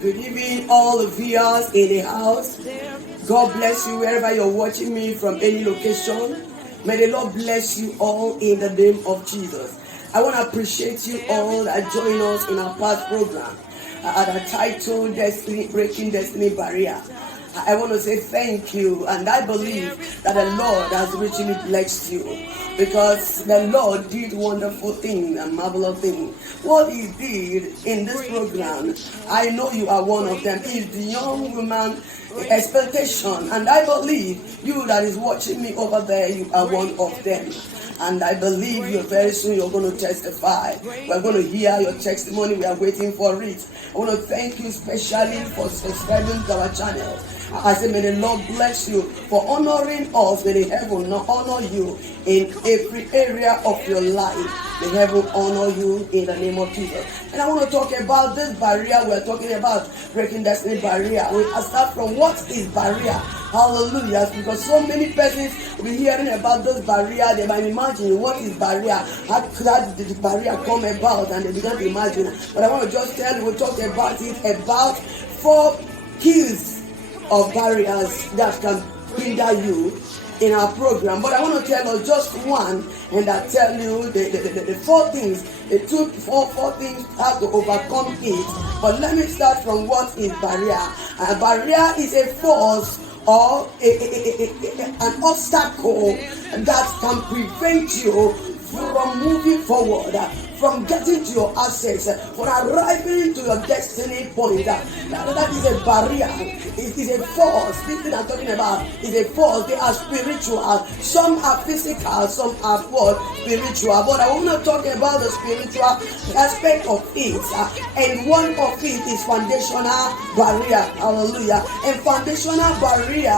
Good evening, all the viewers in the house. God bless you wherever you're watching me from any location. May the Lord bless you all in the name of Jesus. I want to appreciate you all that join us in our past program at the title Breaking Destiny Barrier. I want to say thank you, and I believe that the Lord has richly blessed you because the Lord did wonderful things and marvelous things. What He did in this program, I know you are one of them, is beyond human expectation, and I believe you that is watching me over there, you are one of them. And I believe you very soon you're going to testify. We're going to hear your testimony. We are waiting for it. I want to thank you especially for subscribing to our channel. I say, may the Lord bless you for honoring us. May the heaven not honor you in every area of your life. May heaven honor you in the name of Jesus. And I want to talk about this barrier. We're talking about breaking destiny barrier. We start from what is barrier. Hallelujah. Because so many persons will be hearing about this barrier. They might imagine what is barrier. How could the barrier come about? And they begin to imagine. But I want to just tell you, we'll talk about it, about 4 keys of barriers that can hinder you in our program. But I want to tell you just one, and I tell you the 4 things, four things how to overcome it. But let me start from what is barrier. A barrier is a force or an obstacle that can prevent you from moving forward, from getting to your access, from arriving to your destiny point. That is a barrier. It is a force. This thing I'm talking about is a force. They are spiritual. Some are physical, some are spiritual. But I want to talk about the spiritual aspect of it. And one of it is foundational barrier. Hallelujah. And foundational barrier,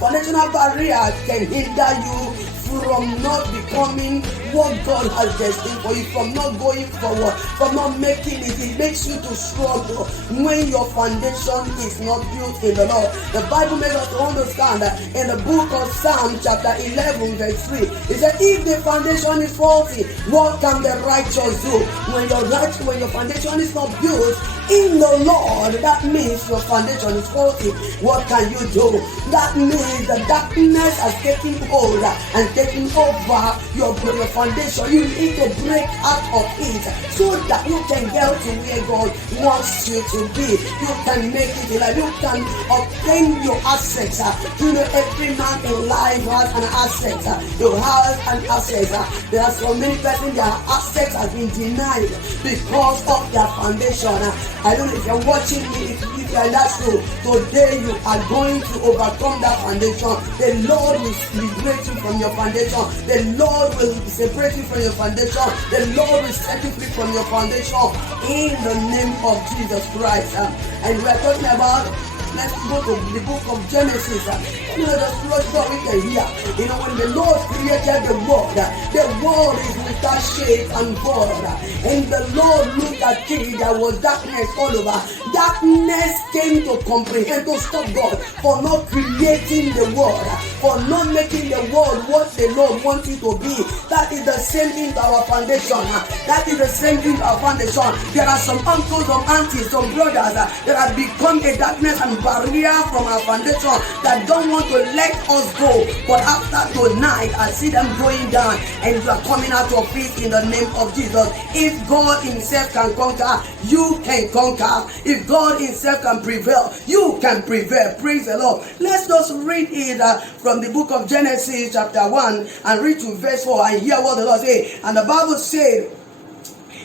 foundational barrier can hinder you from not becoming what God has destined for you, from not going forward, from not making it. It makes you to struggle when your foundation is not built in the Lord. The Bible makes us understand that in the book of Psalm chapter 11 verse 3, it says, if the foundation is faulty, what can the righteous do? When your foundation is not built in the Lord, that means your foundation is faulty. What can you do? That means the darkness has taken hold and taken over your foundation. You need to break out of it so that you can get to where God wants you to be. You can make it in life. You can obtain your assets. You know, every man in life has an asset. You have an asset. There are so many persons, their assets have been denied because of their foundation. I don't know if you're watching me, if you're that show, today you are going to overcome that foundation. The Lord will liberate you from your foundation. The Lord will separate you from your foundation. The Lord will set you free from your foundation in the name of Jesus Christ. And we're talking about, let's go to the book of Genesis. You know, the first God we can hear. You know, when the Lord created the world is without shape and form. And the Lord looked at it, there was darkness all over. Darkness came to comprehend, to stop God for not creating the world, for not making the world what the Lord wants it to be. That is the same thing to our foundation. That is the same thing to our foundation. There are some uncles, some aunties, some brothers that have become a darkness and barrier from our foundation that don't want to let us go. But after tonight, I see them going down and you are coming out of it in the name of Jesus. If God Himself can conquer, you can conquer. If God Himself can prevail, you can prevail. Praise the Lord. Let's just read it from the book of Genesis chapter 1 and read to verse 4 and hear what the Lord said. And the Bible said,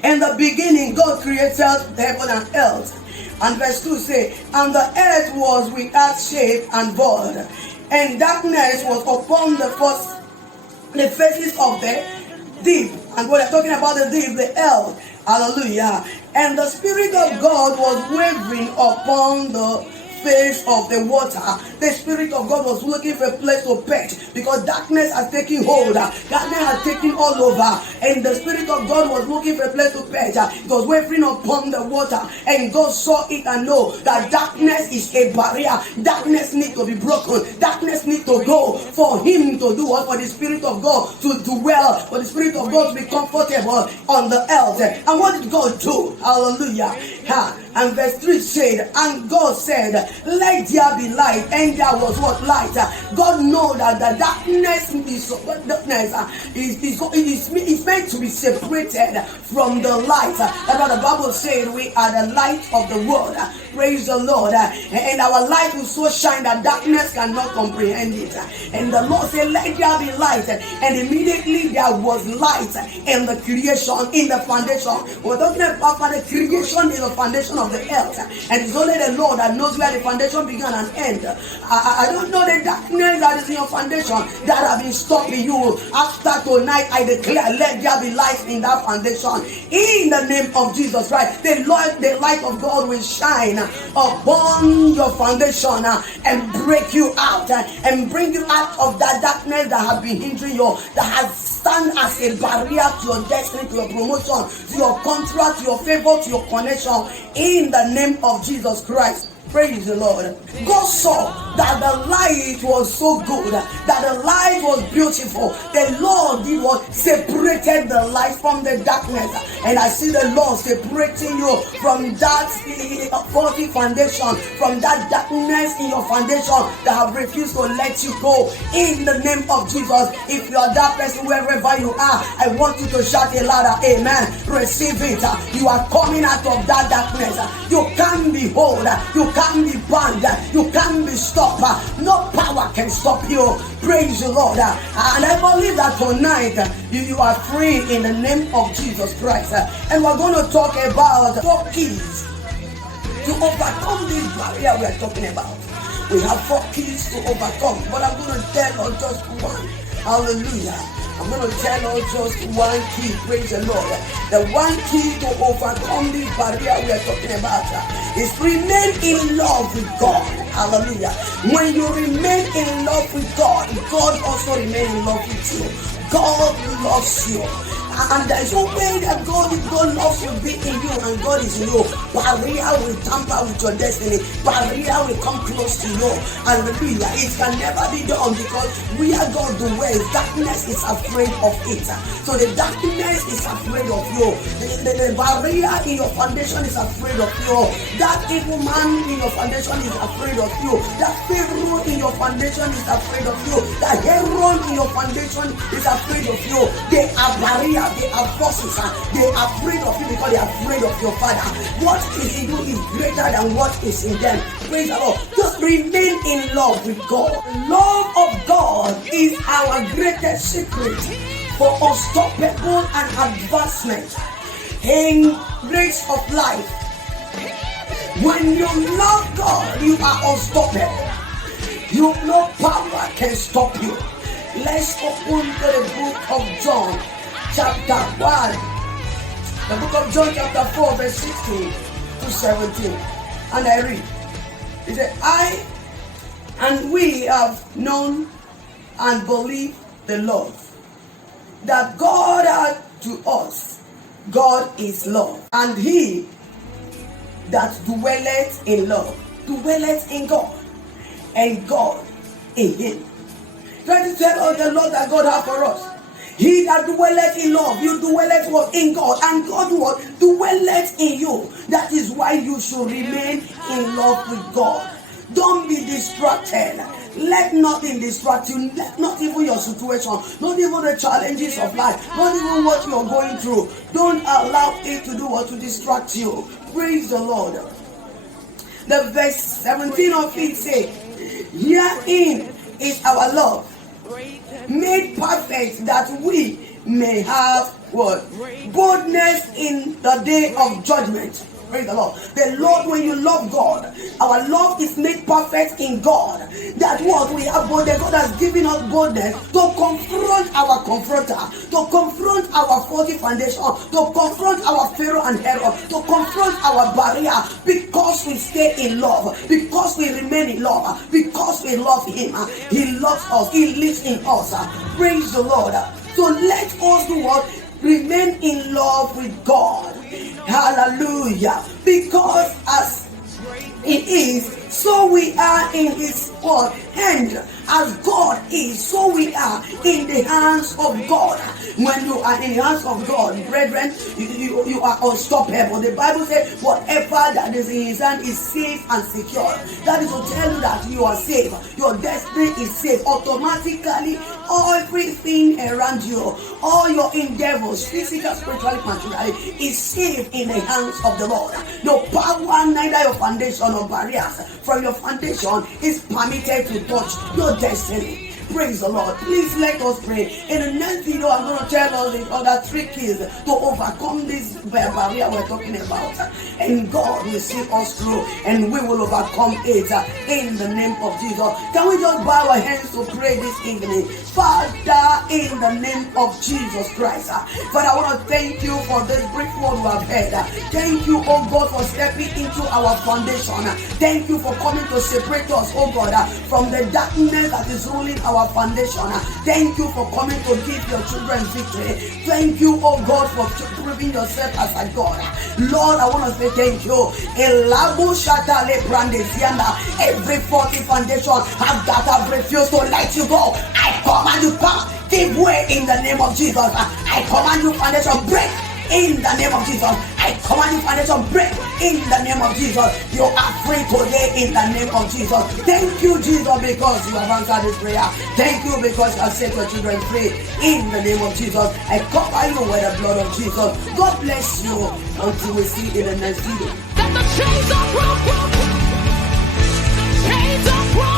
in the beginning God created heaven and earth. And verse 2 say, and the earth was without shape and void, and darkness was upon the faces of the deep. And when they're talking about the deep, the earth, hallelujah. And the Spirit of God was wavering upon the face of the water. The Spirit of God was looking for a place to perch because darkness has taken hold. Darkness has taken all over. and the Spirit of God was looking for a place to perch. It was wavering upon the water, and God saw it and know that darkness is a barrier. Darkness needs to be broken. Darkness needs to go for him to do what? For the Spirit of God to dwell, for the Spirit of God to be comfortable on the earth. And what did God do? Hallelujah. And verse 3 said, and God said, let there be light, and there was what? Light. God knows that the darkness is meant to be separated from the light. That's what the Bible says. We are the light of the world. Praise the Lord. And our light will so shine that darkness cannot comprehend it. And the Lord said, let there be light. And immediately there was light in the creation, in the foundation. We're talking about the creation is the foundation of the earth. And it's only the Lord that knows where the foundation began and end. I don't know the darkness that is in your foundation that have been stopping you. After tonight, I declare, let there be light in that foundation. In the name of Jesus Christ, the light of God will shine upon your foundation and break you out and bring you out of that darkness that has been hindering you, that has stand as a barrier to your destiny, to your promotion, to your contract, to your favor, to your connection. In the name of Jesus Christ. Praise the Lord. God saw that the light was so good, that the light was beautiful. The Lord did what? Separated the light from the darkness. And I see the Lord separating you from that faulty foundation, from that darkness in your foundation that have refused to let you go. In the name of Jesus, if you are that person, wherever you are, I want you to shout a louder amen. Receive it. You are coming out of that darkness. You can't be held. You can't be bound. You can't be stopped. No power can stop you. Praise the Lord. And I believe that tonight you are free in the name of Jesus Christ. And we're going to talk about 4 keys to overcome this barrier we are talking about. We have 4 keys to overcome, but I'm going to tell you just one. Hallelujah. I'm going to tell you just one key. Praise the Lord. The one key to overcome this barrier we are talking about is remain in love with God. Hallelujah. When you remain in love with God, God also remains in love with you. God loves you. And there is no way that God loves you, be in you, and God is in you. Barrier will tamper with your destiny. Barrier will come close to you. Hallelujah. It can never be done because we are God the way. Darkness is afraid of it. So the darkness is afraid of you. The barrier in your foundation is afraid of you. That evil man in your foundation is afraid of you. That Pharaoh in your foundation is afraid of you. That Aaron in your foundation is afraid of you. They are barriers. They are forces. They are afraid of you because they are afraid of your Father. What is in you is greater than what is in them. Praise the Lord. Just remain in love with God. Love of God is our greatest secret for unstoppable and advancement in race of life. When you love God, you are unstoppable. No power can stop you. Let's open to the book of John. Chapter 1, the book of John chapter 4 verse 16 to 17, and I read, it said, we have known and believed the love that God had to us. God is love, and he that dwelleth in love dwelleth in God, and God in him. Try to tell us the love that God has for us. He that dwelleth in love, you dwelleth in God, and God what? Dwelleth in you. That is why you should remain in love with God. Don't be distracted. Let nothing distract you. Not even your situation, not even the challenges of life, not even what you're going through. Don't allow it to do what to distract you. Praise the Lord. The verse 17 of it says, herein is our love made perfect, that we may have what? Boldness in the day of judgment. Praise the Lord. The Lord, when you love God, our love is made perfect in God. That what? We have boldness. God has given us boldness to confront our confronter, to confront our faulty foundation, to confront our Pharaoh and Herod, to confront our barrier, because we stay in love, because we remain in love, because we love Him. He loves us. He lives in us. Praise the Lord. So let us do what? Remain in love with God. Hallelujah. Because as it is, so we are in his hand. As God is, so we are in the hands of God. When you are in the hands of God, brethren, you are unstoppable. The Bible says whatever that is in his hand is safe and secure. That is to tell you that you are safe. Your destiny is safe. Automatically, everything around you, all your endeavors, physical, spiritually, materially, is safe in the hands of the Lord. No power, neither your foundation or barriers from your foundation is permitted to touch your destiny. Praise the Lord. Please let us pray. In the next video, I'm going to tell us the other 3 keys to overcome this barrier we're talking about. And God will see us through and we will overcome it in the name of Jesus. Can we just bow our hands to pray this evening? Father, in the name of Jesus Christ. Father, I want to thank you for this brief word we have heard. Thank you, oh God, for stepping into our foundation. Thank you for coming to separate us, oh God, from the darkness that is ruling our foundation. Thank you for coming to give your children victory. Thank you, oh God, for proving yourself as a God. Lord, I want to say thank you. Every faulty foundation that have refused to let you go, I command you back. Give way in the name of Jesus. I command you foundation break in the name of Jesus. I command you foundation break in the name of Jesus. You are free today in the name of Jesus. Thank you, Jesus, because you have answered this prayer. Thank you because you have set your children free in the name of Jesus. I cover you with the blood of Jesus. God bless you until we see you in the next video. That the chains are broken. Chains are broken.